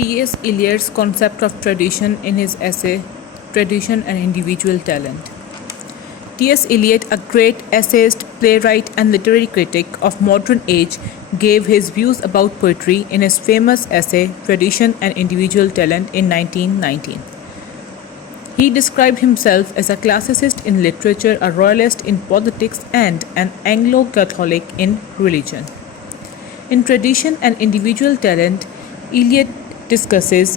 T.S. Eliot's concept of tradition in his essay Tradition and Individual Talent. T.S. Eliot, a great essayist, playwright, and literary critic of modern age, gave his views about poetry in his famous essay Tradition and Individual Talent in 1919. He described himself as a classicist in literature, a royalist in politics, and an Anglo-Catholic in religion. In Tradition and Individual Talent, Eliot discusses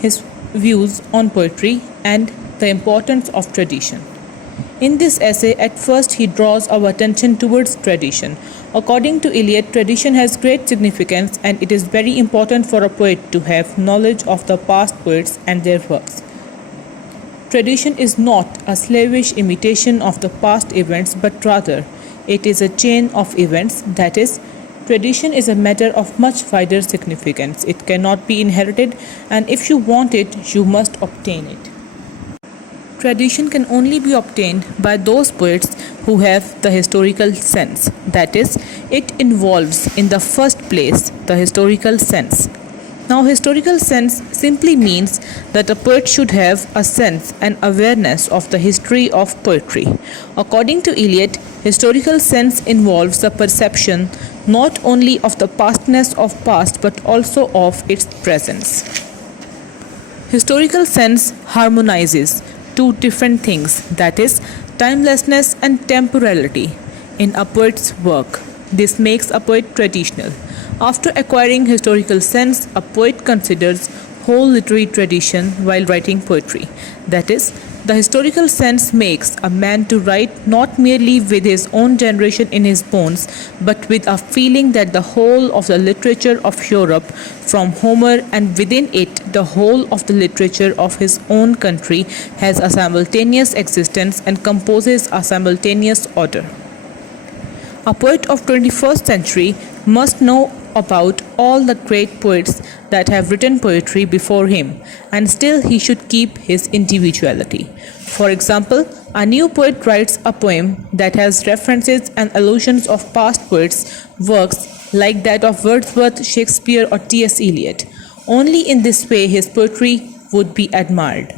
his views on poetry and the importance of tradition. In this essay, at first he draws our attention towards tradition. According to Eliot, tradition has great significance and it is very important for a poet to have knowledge of the past poets and their works. Tradition is not a slavish imitation of the past events, but rather it is a chain of events, that is, tradition is a matter of much wider significance. It cannot be inherited, and if you want it, you must obtain it. Tradition can only be obtained by those poets who have the historical sense. That is, it involves, in the first place, the historical sense. Now, historical sense simply means that a poet should have a sense and awareness of the history of poetry. According to Eliot, historical sense involves the perception not only of the pastness of past but also of its presence. Historical sense harmonizes two different things, that is, timelessness and temporality, in a poet's work. This makes a poet traditional. After acquiring historical sense, a poet considers whole literary tradition while writing poetry. That is, the historical sense makes a man to write not merely with his own generation in his bones, but with a feeling that the whole of the literature of Europe, from Homer and within it the whole of the literature of his own country, has a simultaneous existence and composes a simultaneous order. A poet of 21st century must know about all the great poets that have written poetry before him, and still he should keep his individuality. For example, a new poet writes a poem that has references and allusions of past poets' works like that of Wordsworth, Shakespeare, or T.S. Eliot. Only in this way his poetry would be admired.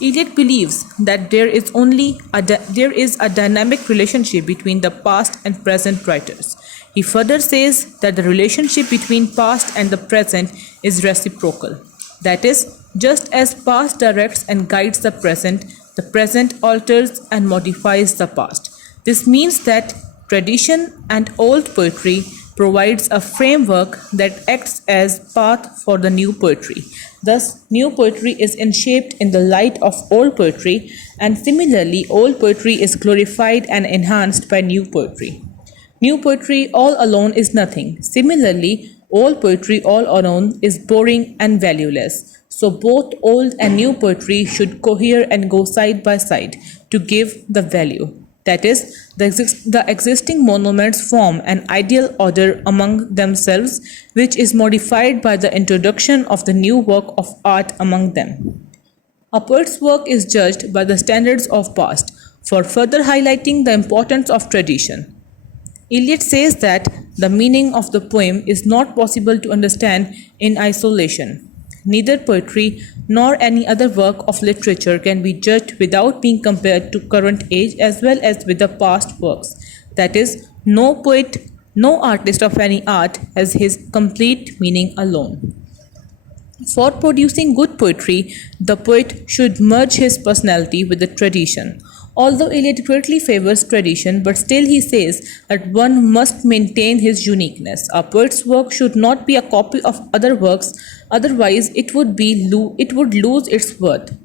Eliot believes that there is a dynamic relationship between the past and present writers. He further says that the relationship between past and the present is reciprocal. That is, just as past directs and guides the present alters and modifies the past. This means that tradition and old poetry provides a framework that acts as path for the new poetry. Thus, new poetry is enshaped in the light of old poetry, and similarly, old poetry is glorified and enhanced by new poetry. New poetry all alone is nothing. Similarly, old poetry all alone is boring and valueless. So both old and new poetry should cohere and go side by side to give the value. That is, the existing monuments form an ideal order among themselves, which is modified by the introduction of the new work of art among them. A poet's work is judged by the standards of past, for further highlighting the importance of tradition. Eliot says that the meaning of the poem is not possible to understand in isolation. Neither poetry nor any other work of literature can be judged without being compared to current age as well as with the past works. That is, no poet, no artist of any art has his complete meaning alone. For producing good poetry, the poet should merge his personality with the tradition. Although Eliot greatly favors tradition, but still he says that one must maintain his uniqueness. A poet's work should not be a copy of other works, otherwise it would lose its worth.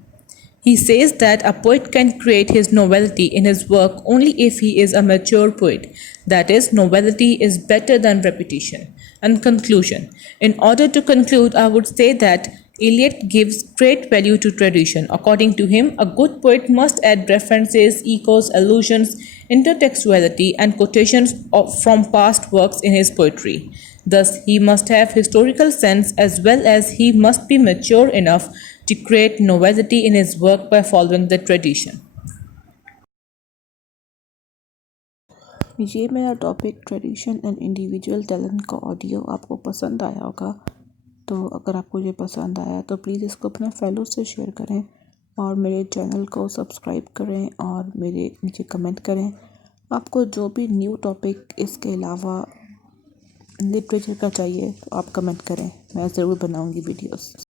He says that a poet can create his novelty in his work only if he is a mature poet. That is, novelty is better than repetition. And conclusion. In order to conclude, I would say that Eliot gives great value to tradition. According to him, a good poet must add references, echoes, allusions, intertextuality, and quotations from past works in his poetry. Thus, he must have historical sense as well as he must be mature enough to create novelty in his work by following the tradition. ये मेरा topic tradition and individual talent का audio आपको पसंद आया होगा। तो अगर आपको ये पसंद आया तो प्लीज़ इसको अपने फेलो से शेयर करें और मेरे चैनल को सब्सक्राइब करें और मेरे नीचे कमेंट करें। आपको जो भी न्यू टॉपिक इसके अलावा लिटरेचर का चाहिए तो आप कमेंट करें, मैं ज़रूर बनाऊंगी वीडियोस।